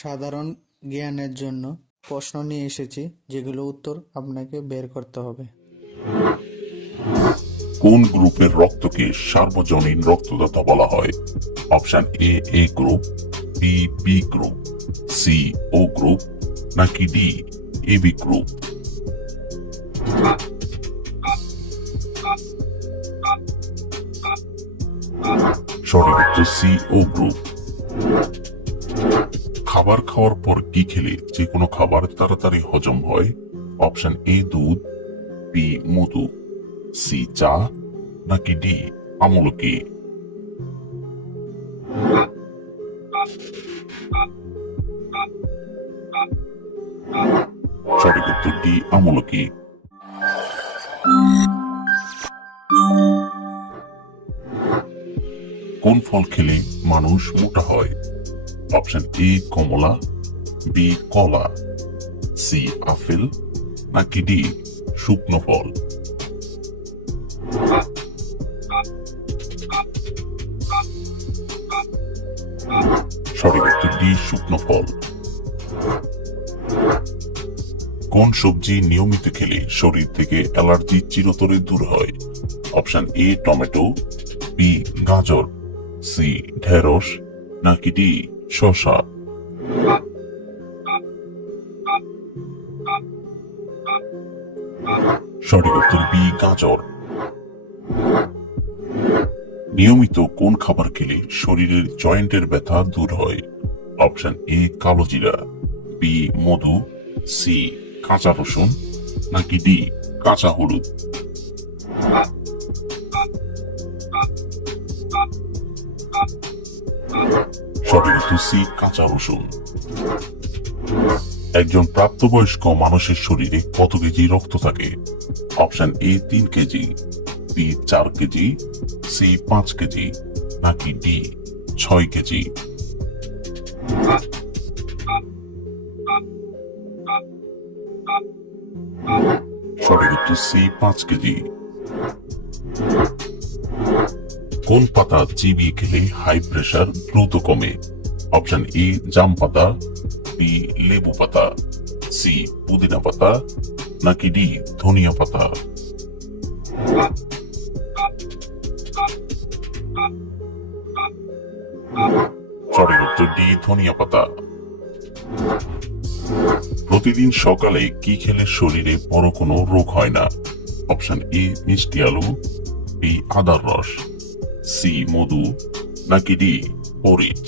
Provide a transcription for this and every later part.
সাধারণ জ্ঞানের জন্য প্রশ্ন নিয়ে এসেছি, যেগুলো উত্তর আপনাকে বের করতে হবে। কোন গ্রুপের রক্তকে সার্বজনীন রক্তদাতা বলা হয়? Option A group, B group, C O group, নাকি ডি এবি গ্রুপ? সঠিক উত্তর সি ও গ্রুপ। খাবার খাওয়ার পর কি খেলে যে কোনো খাবার তাড়াতাড়ি হজম হয়? অপশন এ দুধ, বি মধু, সি চা, নাকি ডি আমলকি? সঠিক উত্তর ডি আমলকি। কোন ফল খেলে মানুষ মোটা হয়? অপশন এ কমলা, বি কলা, সি আপেল, নাকি ডি শুকনো ফল? সঠিক উত্তর ডি শুকনো ফল। কোন সবজি নিয়মিত খেলে শরীর থেকে অ্যালার্জি চিরতরে দূর হয়? অপশন এ টমেটো, বি গাজর, সি ঢেঁড়স, নাকি ডি শসা? সঠিক উত্তর বি গাজর। নিয়মিত কোন খাবার খেলে শরীরের জয়েন্টের ব্যথা দূর হয়? অপশন এ কালো জিরা, বি মধু, সি কাঁচা রসুন, নাকি ডি কাঁচা হলুদ? সঠিক উত্তর সি কাঁচা রসুন। একজন প্রাপ্তবয়স্ক মানুষের শরীরে কত কেজি রক্ত থাকে? Option A 3 KG, B 4 KG, C 5 KG, নাকি ডি 6 কেজি? সঠিক উত্তর সি 5 কেজি। কোন পাতা চিবিয়ে খেলে হাই প্রেশার দ্রুত কমে? অপশন এ জাম পাতা, বি লেবু পাতা, সি পুদিনা পাতা, নাকি ডি ধনিয়া পাতা? সঠিক উত্তর ডি ধনিয়া পাতা। প্রতিদিন সকালে কি খেলে শরীরে বড় কোনো রোগ হয় না? অপশন এ মিষ্টি আলু, বি আদার রস, সি মধু, নাকি ডি পরিচ?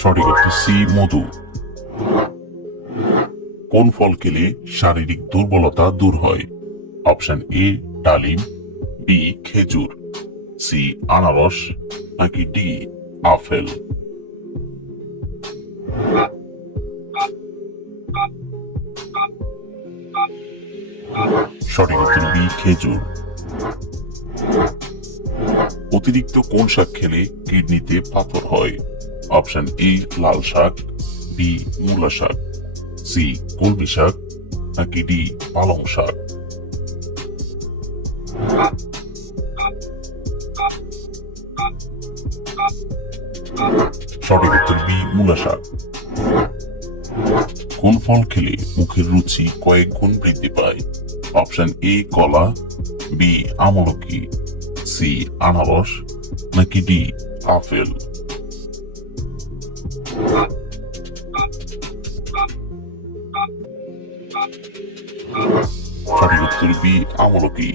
সঠিক উত্তর সি মধু। কোন ফল খেলে শারীরিক দুর্বলতা দূর হয়? অপশন এ ডালিম, বি খেজুর, সি আনারস, নাকি ডি আপেল? সঠিক উত্তর বি খেজুর। অতিরিক্ত কোন শাক খেলে কিডনিতে পাথর হয়? অপশন এ লাল শাক, বি মূলা শাক, সি কলমি শাক, নাকি ডি পালং শাক? সঠিক উত্তর বি মূলা শাক। কোন ফল খেলে মুখের রুচি কয়েক গুণ বৃদ্ধি পায়? অপশন এ কলা, বি আমলকি, সি আনারস, নাকি ডি আপেল? সঠিক উত্তর বি আমলকি।